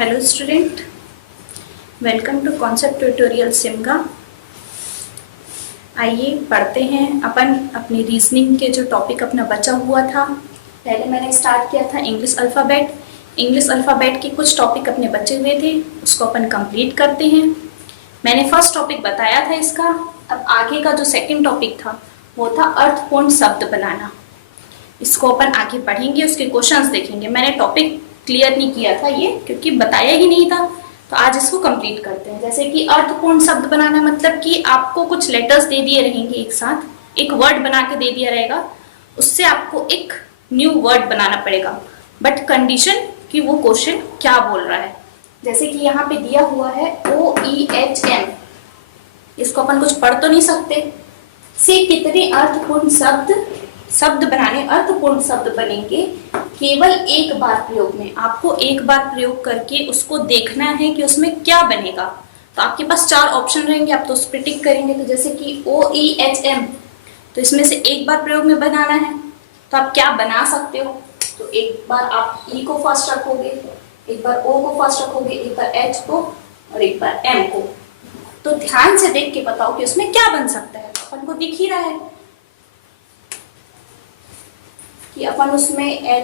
Hello student, welcome to concept tutorial Simga. आइए पढ़ते हैं अपन अपनी रीजनिंग के जो टॉपिक अपना बचा हुआ था। पहले मैंने स्टार्ट किया था इंग्लिश अल्फ़ाबेट। इंग्लिश अल्फ़ाबेट के कुछ टॉपिक अपने बचे हुए थे, उसको अपन कंप्लीट करते हैं। मैंने फर्स्ट टॉपिक बताया था इसका। अब आगे का जो सेकंड टॉपिक था वो था अर्थपूर्ण शब्द बनाना। इसको अपन आगे पढ़ेंगे, उसके क्वेश्चंस देखेंगे। मैंने टॉपिक क्लियर नहीं किया था ये, क्योंकि बताया ही नहीं था, तो आज इसको कंप्लीट करते हैं। जैसे कि अर्थपूर्ण शब्द बनाना मतलब कि आपको कुछ लेटर्स दे दिए रहेंगे, एक साथ एक वर्ड बना के दे दिया रहेगा, उससे आपको एक न्यू वर्ड बनाना पड़ेगा, बट कंडीशन कि वो क्वेश्चन क्या बोल रहा है। जैसे कि यहाँ पे दिया हुआ है OEHM, इसको अपन कुछ पढ़ तो नहीं सकते। से कितने अर्थपूर्ण शब्द बनाने, अर्थपूर्ण शब्द बनेंगे केवल एक बार प्रयोग में। आपको एक बार प्रयोग करके उसको देखना है कि उसमें क्या बनेगा। तो आपके पास 4 ऑप्शन रहेंगे, आप तो उस पर टिक करेंगे। तो जैसे कि OEHM, तो इसमें से एक बार प्रयोग में बनाना है, तो आप क्या बना सकते हो। तो एक बार आप E को फर्स्ट रखोगे, एक बार O को फर्स्ट रखोगे, एक बार H को और एक बार M को। तो ध्यान से देख के बताओ कि उसमें क्या बन सकता है। तो अपन को दिख ही रहा है कि अपन उसमें HOME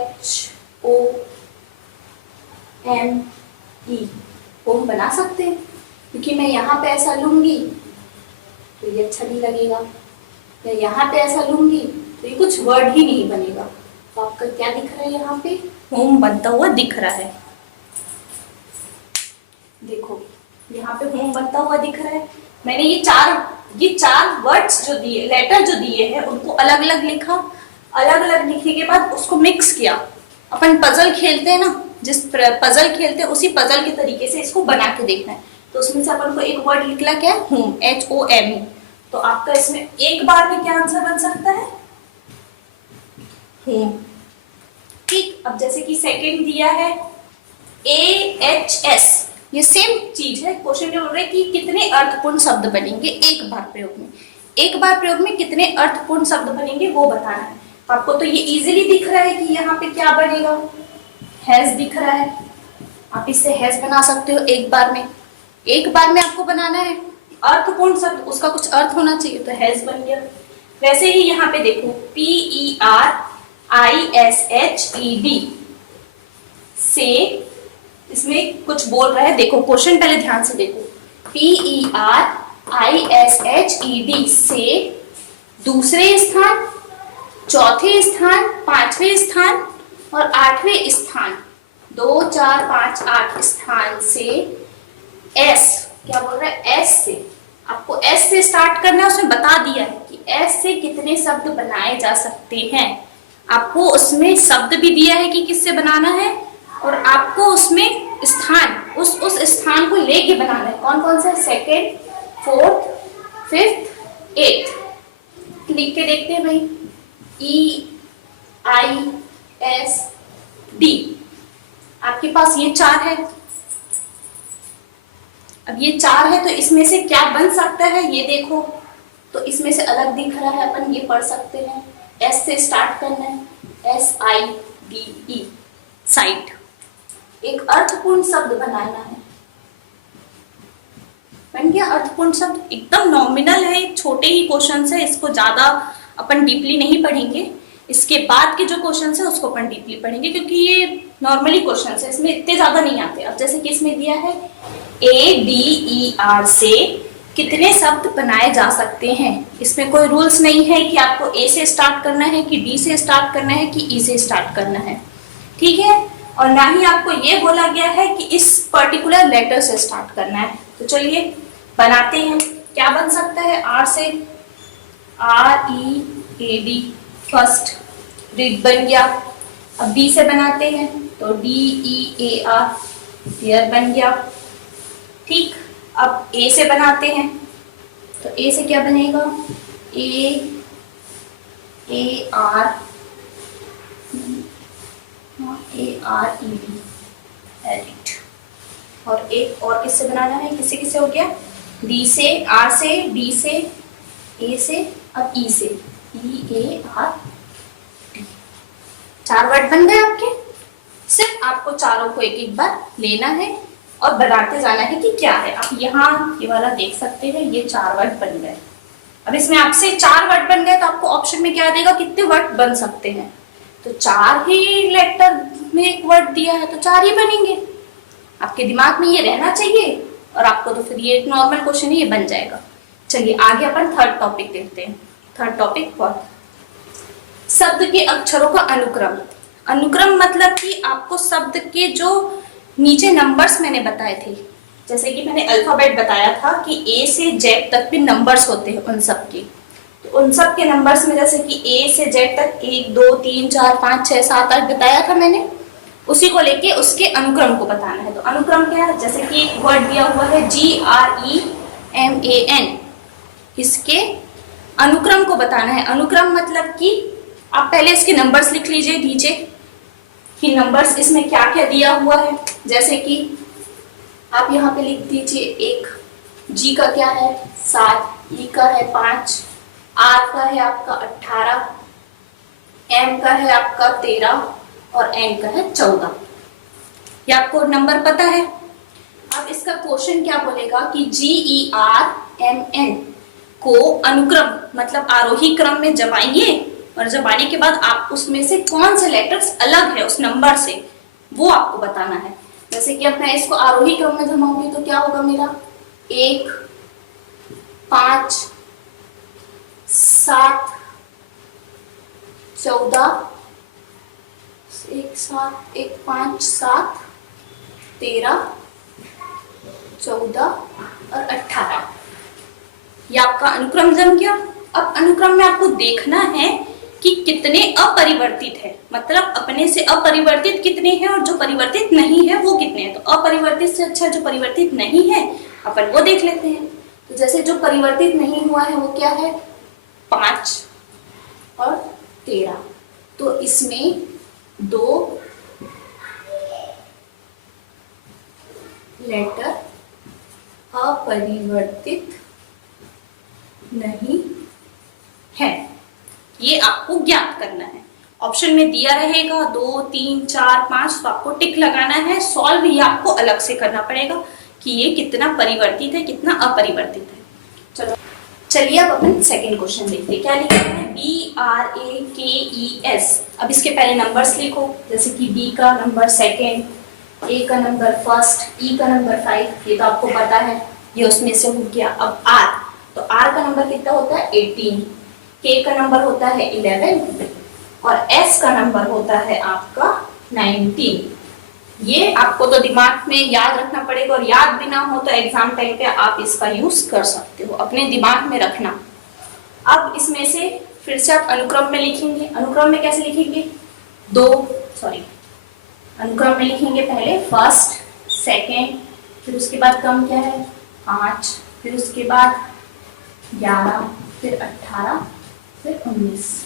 होम बना सकते हैं, क्योंकि मैं यहाँ पे ऐसा लूंगी तो ये अच्छा नहीं लगेगा, या यहाँ पे ऐसा लूंगी तो ये कुछ वर्ड ही नहीं बनेगा। तो आपका क्या दिख रहा है, यहाँ पे होम बनता हुआ दिख रहा है। देखो यहाँ पे होम बनता हुआ दिख रहा है। मैंने ये चार वर्ड्स जो दिए, लेटर जो दिए हैं, उनको अलग अलग लिखा। अलग अलग लिखने के बाद उसको मिक्स किया। अपन पजल खेलते हैं ना, जिस पजल खेलते हैं उसी पजल के तरीके से इसको बना के देखना है। तो उसमें से अपन को एक वर्ड निकला क्या, होम, HOME। तो आपका इसमें एक बार में क्या आंसर बन सकता है, होम। ठीक, अब जैसे कि सेकंड दिया है AHS, ये सेम चीज है। क्वेश्चन जो बोल रहे हैं कि कितने अर्थपूर्ण शब्द बनेंगे एक बार प्रयोग में। एक बार प्रयोग में कितने अर्थपूर्ण शब्द बनेंगे वो बताना है। आपको तो ये इजीली दिख रहा है कि यहाँ पे क्या बनेगा, हैज दिख रहा है। आप इससे हैज बना सकते हो एक बार में। एक बार में आपको बनाना है अर्थपूर्ण शब्द, उसका कुछ अर्थ होना चाहिए, तो हैज बन गया। वैसे ही यहाँ पे देखो PERISHED से, इसमें कुछ बोल रहा है। देखो क्वेश्चन पहले ध्यान से देखो। PERISHED से दूसरे स्थान, चौथे स्थान, पांचवें स्थान और 8वें स्थान, 2, 4, 5, 8 स्थान से S, क्या बोल रहा है, S से आपको S से स्टार्ट करना है। उसमें बता दिया है कि S से कितने शब्द बनाए जा सकते हैं। आपको उसमें शब्द भी दिया है कि किससे बनाना है, और आपको उसमें स्थान, उस स्थान को लेके बनाना है। कौन कौन सा, सेकेंड, फोर्थ, फिफ्थ, एट्थ। लिख के देखते हैं भाई, EISD। आपके पास ये 4 है। अब ये 4 है तो इसमें से क्या बन सकता है ये देखो। तो इसमें से अलग दिख रहा है, अपन ये पढ़ सकते हैं। S से स्टार्ट करना है, SIDE, साइड। एक अर्थपूर्ण शब्द बनाना है, बन गया अर्थपूर्ण शब्द। एकदम नॉमिनल है, छोटे ही क्वेश्चन है, इसको ज्यादा अपन डीपली नहीं पढ़ेंगे। इसके बाद के जो क्वेश्चन है उसको अपन डीपली पढ़ेंगे, क्योंकि ये नॉर्मली क्वेश्चन है, इसमें इतने ज्यादा नहीं आते। अब जैसे कि इसमें दिया है ADER से कितने शब्द बनाए जा सकते हैं। इसमें कोई रूल्स नहीं है कि आपको A से स्टार्ट करना है, कि D से स्टार्ट करना है, कि E से स्टार्ट करना है, ठीक है। और ना ही आपको ये बोला गया है कि इस पर्टिकुलर लेटर से स्टार्ट करना है। तो चलिए बनाते हैं। क्या बन सकता है, R से, READ, फर्स्ट, रीड बन गया। अब B से बनाते हैं तो DEAR, डियर बन गया। ठीक, अब A से बनाते हैं तो A से क्या बनेगा, ARED। और एक और किससे बनाना है, किससे किससे हो गया, D से, R से, D से, A से, अब E से, EARD। 4 वर्ड बन गए आपके। सिर्फ आपको आपको चारों को एक एक बार लेना है और बताते जाना है कि क्या है। आप यहाँ ये वाला देख सकते हैं, ये 4 वर्ड बन गए। अब इसमें आपसे 4 वर्ड बन गए तो आपको ऑप्शन में क्या देगा, कितने वर्ड बन सकते हैं। तो 4 ही लेटर में एक वर्ड दिया है तो 4 ही बनेंगे। आपके दिमाग में ये रहना चाहिए और आपको तो फिर ये एक नॉर्मल क्वेश्चन ही ये बन जाएगा। चलिए आगे अपन थर्ड टॉपिक देखते हैं। थर्ड टॉपिक व्हाट, शब्द के अक्षरों का अनुक्रम। अनुक्रम मतलब कि आपको शब्द के जो नीचे नंबर्स मैंने बताए थे, जैसे कि मैंने अल्फाबेट बताया था कि ए से जेड तक भी नंबर्स होते हैं उन सब के, तो उन सब के नंबर्स में जैसे कि ए से जेड तक 1 2 3 4 5 6 7 8 बताया था मैंने, उसी को लेके उसके अनुक्रम को बताना है। तो अनुक्रम क्या है, जैसे कि एक वर्ड दिया हुआ है GREMAN, इसके अनुक्रम को बताना है। अनुक्रम मतलब कि आप पहले इसके नंबर्स लिख लीजिए नीचे कि नंबर्स इसमें क्या क्या दिया हुआ है। जैसे कि आप यहाँ पे लिख दीजिए, एक जी का क्या है 7, ई का है 5, आर का है आपका 18, एम का है आपका 13 और एन का है 14। ये आपको नंबर पता है। अब इसका क्वेश्चन क्या बोलेगा कि GERMN को अनुक्रम मतलब आरोही क्रम में जमाइए और जमाने के बाद आप उसमें से कौन से लेटर्स अलग है उस नंबर से, वो आपको बताना है। जैसे कि अब मैं इसको आरोही क्रम में जमाऊंगी तो क्या होगा मेरा 1 5 7 14 1 7 1 5 7 13 14 और 18। ये आपका अनुक्रम जम गया। अब अनुक्रम में आपको देखना है कि कितने अपरिवर्तित है, मतलब अपने से अपरिवर्तित कितने हैं और जो परिवर्तित नहीं है वो कितने हैं। तो अपरिवर्तित से अच्छा जो परिवर्तित नहीं है अपन वो देख लेते हैं। तो जैसे जो परिवर्तित नहीं हुआ है वो क्या है 5 और 13, तो इसमें 2 लेटर अपरिवर्तित नहीं है, ये आपको ज्ञात करना है। ऑप्शन में दिया रहेगा 2 3 4 5, तो आपको टिक लगाना है। सॉल्व ये आपको अलग से करना पड़ेगा कि ये कितना परिवर्तित है कितना अपरिवर्तित है। चलो चलिए अब अपन सेकंड क्वेश्चन देखते हैं। क्या लिखा है BRAKES। अब इसके पहले नंबर्स लिखो, जैसे कि B का नंबर 2, A का नंबर 1, E का नंबर 5, ये तो आपको पता है, ये उसमें से हो गया। अब R, तो R का नंबर कितना होता है 18, K का नंबर होता है 11 और S का नंबर होता है आपका 19। ये आपको तो दिमाग में याद रखना पड़ेगा और याद भी ना हो तो एग्जाम टाइम पे आप इसका यूज कर सकते हो, अपने दिमाग में रखना। अब इसमें से फिर से आप अनुक्रम में लिखेंगे। अनुक्रम में कैसे लिखेंगे अनुक्रम में लिखेंगे पहले 1st 2nd, फिर उसके बाद क्रम क्या है 5, फिर उसके बाद 11, फिर 18, फिर 19।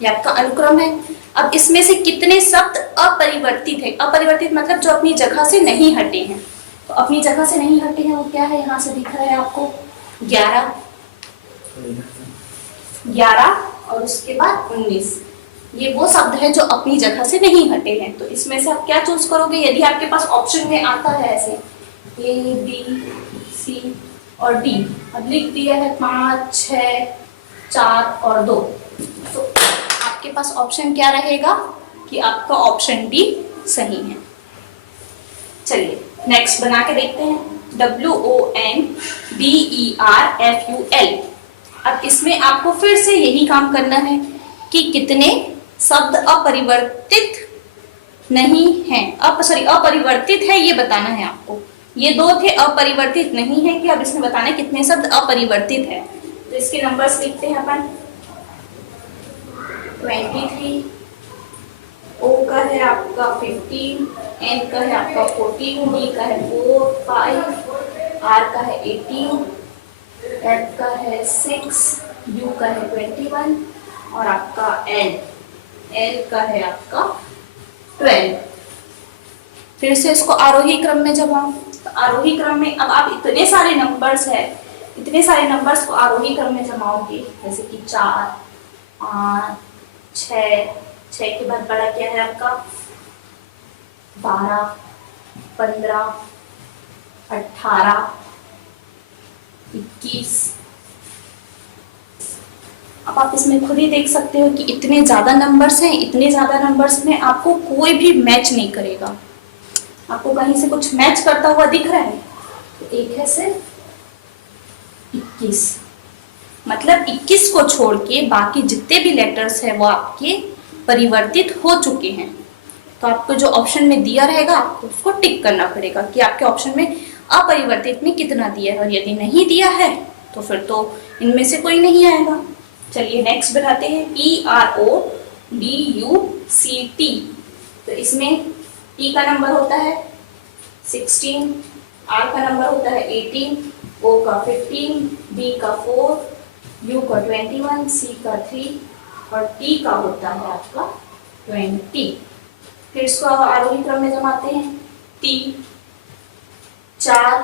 ये आपका अनुक्रम है। अब इसमें से कितने शब्द अपरिवर्तित है, अपरिवर्तित मतलब जो अपनी जगह से नहीं हटे हैं। तो अपनी जगह से नहीं हटे हैं वो क्या है, यहाँ से दिख रहा है आपको 11 और उसके बाद 19। ये वो शब्द है जो अपनी जगह से नहीं हटे हैं। तो इसमें से आप क्या चूज करोगे, यदि आपके पास ऑप्शन में आता है ऐसे A B C और D, अब लिख दिया है 5 6 4 और 2, तो आपके पास ऑप्शन क्या रहेगा कि आपका ऑप्शन डी सही है। चलिए नेक्स्ट बना के देखते हैं। WONDERFUL। अब इसमें आपको फिर से यही काम करना है कि कितने शब्द अपरिवर्तित नहीं है, अपरिवर्तित है ये बताना है आपको। ये 2 थे अपरिवर्तित नहीं है कि अब इसमें बताना है कितने शब्द अपरिवर्तित है। तो इसके नंबर्स लिखते हैं अपन 23, O का है आपका 15, N का है आपका 14, D का है 4 5, R का है 18, F का है 6, U का है 21 और आपका L का है आपका 12। फिर से इसको आरोही क्रम में जमाओ। तो आरोही क्रम में अब आप इतने सारे नंबर्स को आरोही क्रम में जमाओगे, जैसे कि 4 5 6 के बाद बड़ा क्या है आपका 12, 15, 18, 21। अब आप इसमें खुद ही देख सकते हो कि इतने ज़्यादा नंबर्स हैं, इतने ज़्यादा नंबर्स में आपको कोई भी मैच नहीं करेगा। आपको कहीं से कुछ मैच करता हुआ दिख रहा है? तो एक है सिर्फ 21, मतलब 21 को छोड़ के बाकी जितने भी लेटर्स हैं वो आपके परिवर्तित हो चुके हैं। तो आपको जो ऑप्शन में दिया रहेगा आपको उसको टिक करना पड़ेगा कि आपके ऑप्शन में अपरिवर्तित में कितना दिया है, और यदि नहीं दिया है तो फिर तो इनमें से कोई नहीं आएगा। चलिए नेक्स्ट बनाते हैं, PRODUCT। तो इसमें P का नंबर होता है 16, R का नंबर होता है 18, O का 15, D का 4, U का 21, C का 3 और T का होता है आपका 20। फिर इसको आरोही क्रम में जमाते हैं। 3, 4,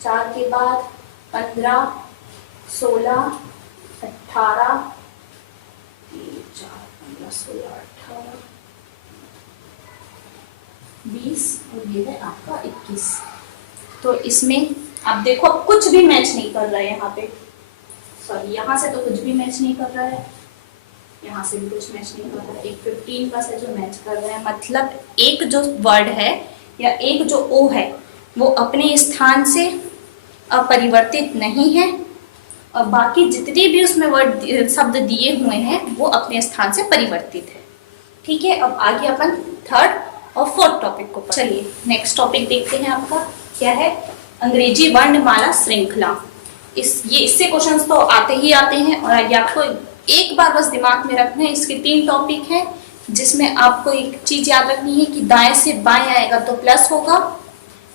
4 के बाद 15, 16, 18, 4, 15, 16, 18, 20 और ये है आपका 21। तो इसमें आप देखो कुछ भी मैच नहीं कर रहा है यहाँ पे, सॉरी यहाँ से तो कुछ भी मैच नहीं कर रहा है, यहाँ से भी कुछ मैच नहीं कर रहा है। एक 15 का से जो मैच कर रहा है, मतलब एक जो वर्ड है या एक जो ओ है वो अपने स्थान से अपरिवर्तित नहीं है, और बाकी जितने भी उसमें वर्ड शब्द दिए हुए हैं वो अपने स्थान से परिवर्तित है। ठीक है, अब आगे अपन थर्ड और फोर्थ टॉपिक को चलिए नेक्स्ट टॉपिक देखते हैं। आपका क्या है? अंग्रेजी वर्णमाला श्रृंखला। इससे क्वेश्चंस तो आते ही आते हैं, और आगे आपको एक बार बस दिमाग में रखना है। इसके 3 टॉपिक है जिसमें आपको एक चीज याद रखनी है कि दाएं से बाएं आएगा तो प्लस होगा,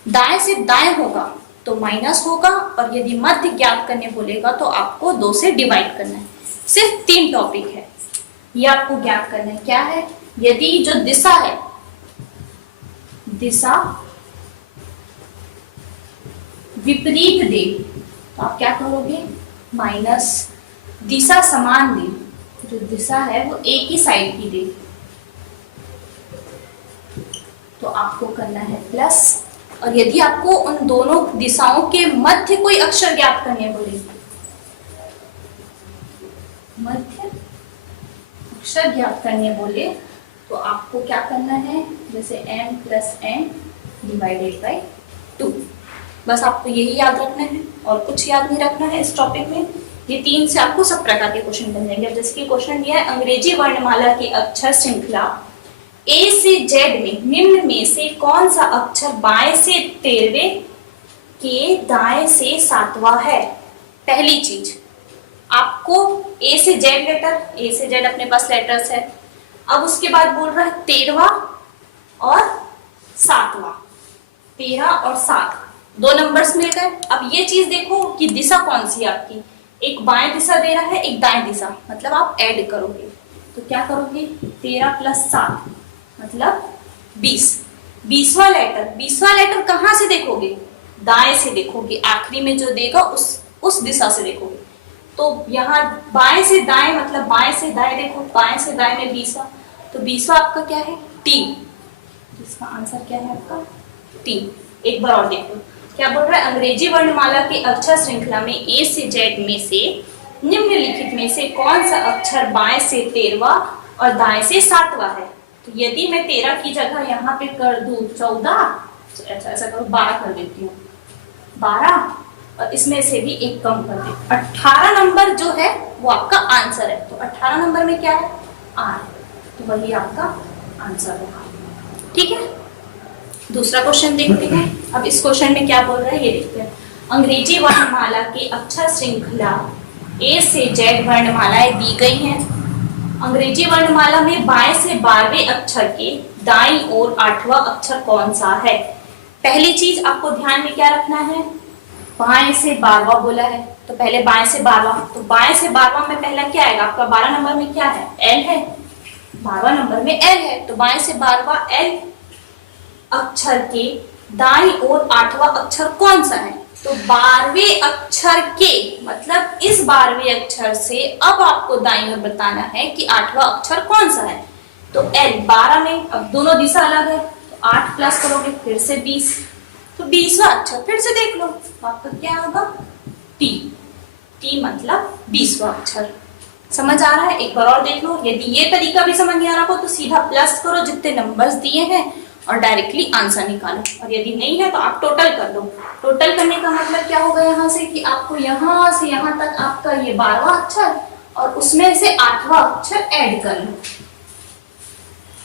दाएं से दाएं होगा तो माइनस होगा, और यदि मध्य ज्ञात करने बोलेगा तो आपको 2 से डिवाइड करना है। सिर्फ 3 टॉपिक है, ये आपको ज्ञात करना है। क्या है? यदि जो दिशा है, दिशा विपरीत दे तो आप क्या करोगे? माइनस। दिशा समान दे, जो दिशा है वो एक ही साइड की दे तो आपको करना है प्लस। और यदि आपको उन दोनों दिशाओं के मध्य कोई अक्षर ज्ञात करने बोले, मध्य अक्षर ज्ञात करने बोले तो आपको क्या करना है? जैसे m + n / 2। बस आपको यही याद रखना है और कुछ याद नहीं रखना है इस टॉपिक में। ये 3 से आपको सब प्रकार के क्वेश्चन बन जाएंगे। जैसे कि क्वेश्चन दिया है, अंग्रेजी वर्णमाला की अक्षर श्रृंखला A से Z में निम्न में से कौन सा अक्षर बाएं से 13वें के दाएं से 7वां है? पहली चीज आपको A से Z लेटर, A से Z अपने पास लेटर्स है। अब उसके बाद बोल रहा है 13वां और 7वां, 13 और 7 2 नंबर्स मिल गए। अब ये चीज देखो कि दिशा कौन सी है आपकी, एक बाएं दिशा दे रहा है, एक दाएं दिशा, मतलब आप ऐड करोगे तो क्या करोगे? 13 + 7 मतलब 20। 20वां लेटर कहां से देखोगे? दाएं से देखोगे, आखिरी में जो देगा उस दिशा से देखोगे। तो यहाँ बाएं से दाएं मतलब बाएं से दाएं देखो, बाएं से दाएं में 20वां, तो 20वां आपका क्या है? T। इसका आंसर क्या है आपका? T। एक बार और देखो क्या बोल रहा है, अंग्रेजी वर्णमाला की अक्षर श्रृंखला में A से Z में से निम्नलिखित में से कौन सा अक्षर बाएं से 13वां और दाएं से 7वां है? तो यदि मैं 13 की जगह यहाँ पे कर दूं 14, तो ऐसा करो 12 कर देती हूँ, 12 और इसमें से भी एक कम कर दे, 18 नंबर जो है वो आपका आंसर है। तो 18 नंबर में क्या है? R, तो वही आपका आंसर होगा। ठीक है, दूसरा क्वेश्चन देखते हैं। अब इस क्वेश्चन में क्या बोल रहा है ये देखते हैं। अंग्रेजी वर्णमाला की अक्षर श्रृंखला A से Z वर्णमालाएं दी गई हैं। अंग्रेजी वर्णमाला में बाएं से 12वें अक्षर के दाईं ओर 8वां अक्षर कौन सा है? पहली चीज आपको ध्यान में क्या रखना है, बाएं से 12वां बोला है तो पहले बाएं से 12वां, तो बाएं से 12वां में पहला क्या आएगा आपका? 12 नंबर में क्या है? L है, 12वां नंबर में L है, तो बाएं से 12वां L अक्षर के दाईं ओर 8वां अक्षर कौन सा है? तो 12वें अक्षर के मतलब इस 12वें अक्षर से अब आपको दाईं ओर बताना है कि 8वां अक्षर कौन सा है। तो L 12 में, अब दोनों दिशा अलग है तो 8 प्लस करोगे फिर से 20, तो 20वां अक्षर फिर से देख लो, तो आपका क्या होगा T। T मतलब 20वां अक्षर। समझ आ रहा है? एक बार और देख लो। यदि ये तरीका भी समझ नहीं आ रहा हो तो सीधा प्लस करो जितने नंबर्स दिए हैं और डायरेक्टली आंसर निकालो, और यदि नहीं है तो आप टोटल कर दो। टोटल करने का मतलब क्या होगा यहाँ से कि आपको यहाँ से यहाँ तक आपका ये 12वां अक्षर और उसमें से 8वां अक्षर ऐड कर लो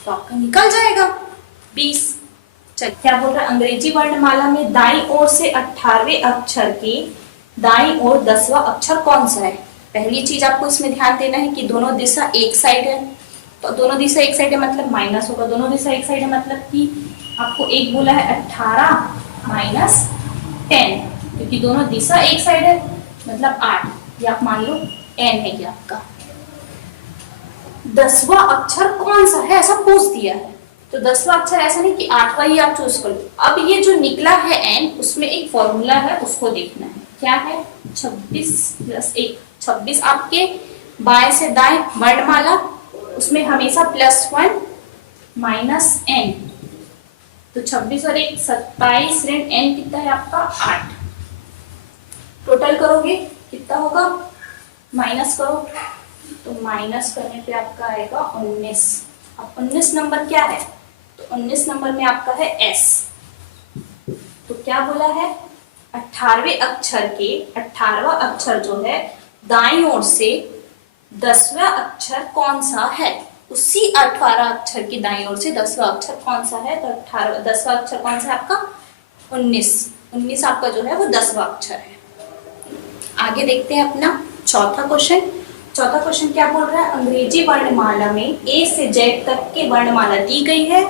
तो आपका निकल जाएगा 20। चल क्या बोल रहा है, अंग्रेजी वर्णमाला में दाईं ओर से 18वें अक्षर के दाईं ओर 10वां अक्षर कौन सा है। पहली चीज आपको इसमें ध्यान देना है कि दोनों दिशा एक साइड है, तो दोनों दिशा एक साइड है मतलब माइनस होगा। दोनों दिशा एक साइड है मतलब कि आपको एक बोला है 18 माइनस 10, क्योंकि दोनों दिशा एक साइड है मतलब 8, ये आप मान लो n है ये आपका। 10वां अक्षर कौन सा है ऐसा पूछ दिया है, तो 10वां अक्षर ऐसा नहीं कि 8वां ही आप चूज कर लो। अब ये जो निकला है n उसमें एक फॉर्मूला है उसको देखना है, क्या है 26 प्लस 1। 26 आपके बाएं से दाएं वर्णमाला, उसमें हमेशा +1 माइनस n, तो 26 और 1 27 ऋण n कितना है आपका 8। टोटल करोगे कितना होगा, माइनस करो तो माइनस करने पे आपका आएगा 19। अब 19 नंबर क्या है, तो 19 नंबर में आपका है S। तो क्या बोला है 18वें अक्षर के 18वां अक्षर जो है दाईं ओर से 10वां अक्षर कौन सा है, उसी 18 अक्षर की दाईं ओर से 10वां अक्षर कौन सा है, तो 10वां अक्षर कौन सा है आपका 19। 19 आपका जो है वो 10वां अक्षर है। आगे देखते हैं अपना चौथा क्वेश्चन। चौथा क्वेश्चन क्या बोल रहा है, अंग्रेजी वर्णमाला में A से Z तक के वर्णमाला दी गई है,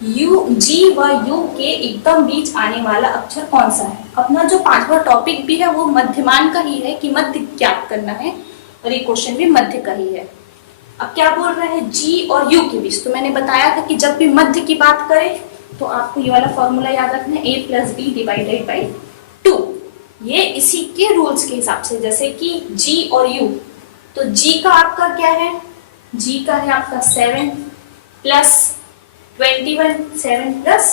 U G व U के एकदम बीच आने वाला अक्षर कौन सा है। अपना जो 5वां टॉपिक भी है वो मध्यमान का ही है कि मध्य ज्ञात करना है, और ये क्वेश्चन भी मध्य का ही है। अब क्या बोल रहे हैं G और U के बीच, तो मैंने बताया था कि जब भी मध्य की बात करें तो आपको ये वाला फॉर्मूला याद रखना है, A + B डिवाइडेड बाई 2। ये इसी के रूल्स के हिसाब से, जैसे कि G और U, तो G का आपका क्या है, G का है आपका 7 प्लस 21, 7 प्लस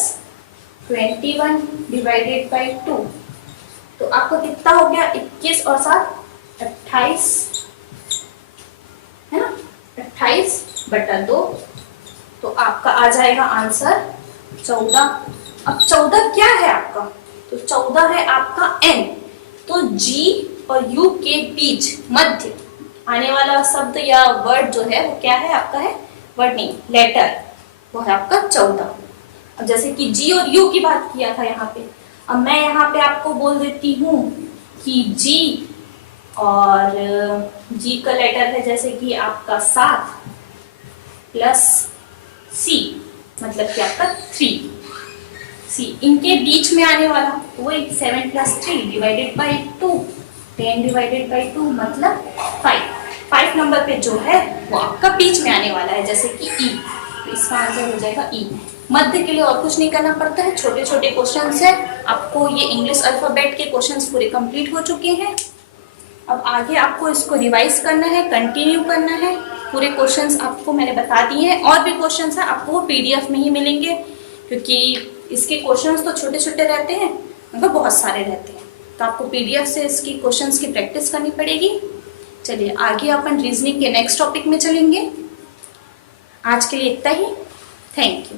21 डिवाइडेड बाई 2, तो आपको कितना हो गया 21 और 7 28 है ना, 28/2, तो आपका आ जाएगा आंसर 14। अब 14 क्या है आपका, तो 14 है आपका n। तो G और U के बीच मध्य आने वाला शब्द या वर्ड जो है वो क्या है आपका, है वर्ड नहीं लेटर, वो है आपका 14। अब जैसे कि G और U की बात किया था यहाँ पे, अब मैं यहाँ पे आपको बोल देती हूँ कि G और G का लेटर है जैसे कि आपका 7 प्लस C मतलब कि आपका 3 C, इनके बीच में आने वाला वही 7 plus 3 divided by 2, 10 divided by 2 मतलब 5 नंबर पे जो है वो आपका बीच में आने वाला है, जैसे कि E, तो इसका आंसर हो जाएगा E। मध्य के लिए और कुछ नहीं करना पड़ता है, छोटे छोटे क्वेश्चंस है। आपको ये इंग्लिश अल्फाबेट के क्वेश्चंस पूरे कंप्लीट हो चुके हैं। अब आगे आपको इसको रिवाइज करना है, कंटिन्यू करना है। पूरे क्वेश्चंस आपको मैंने बता दिए हैं, और भी क्वेश्चंस हैं आपको वो PDF में ही मिलेंगे, क्योंकि इसके क्वेश्चंस तो छोटे छोटे रहते हैं, मतलब बहुत सारे रहते हैं, तो आपको PDF से इसकी क्वेश्चंस की प्रैक्टिस करनी पड़ेगी। चलिए आगे अपन रीजनिंग के नेक्स्ट टॉपिक में चलेंगे। आज के लिए इतना ही, थैंक यू।